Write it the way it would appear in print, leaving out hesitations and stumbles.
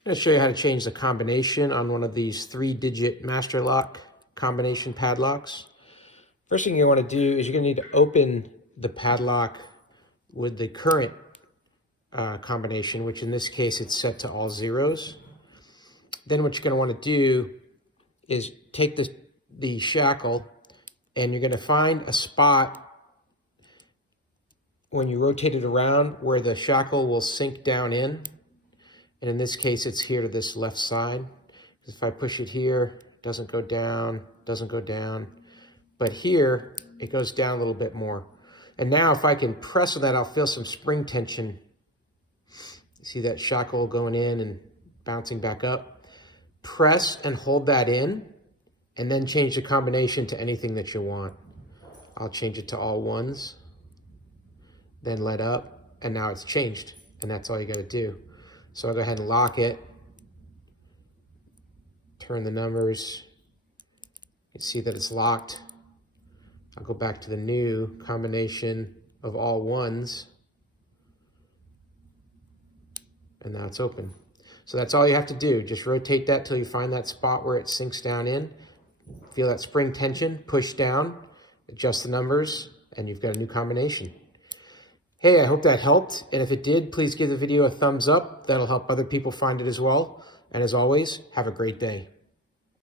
I'm going to show you how to change the combination on one of these 3-digit master lock combination padlocks. First thing you want to do is you're going to need to open the padlock with the current combination, which in this case it's set to all zeros. Then what you're going to want to do is take the shackle, and you're going to find a spot when you rotate it around where the shackle will sink down in. And in this case, it's here to this left side. If I push it here, it doesn't go down, doesn't go down. But here, it goes down a little bit more. And now if I can press on that, I'll feel some spring tension. You see that shackle going in and bouncing back up? Press and hold that in, and then change the combination to anything that you want. I'll change it to all ones, then let up, and now it's changed. And that's all you gotta do. So I'll go ahead and lock it, turn the numbers, you can see that it's locked. I'll go back to the new combination of all ones, and now it's open. So that's all you have to do. Just rotate that till you find that spot where it sinks down in. Feel that spring tension, push down, adjust the numbers, and you've got a new combination. Hey, I hope that helped. And if it did, please give the video a thumbs up. That'll help other people find it as well. And as always, have a great day.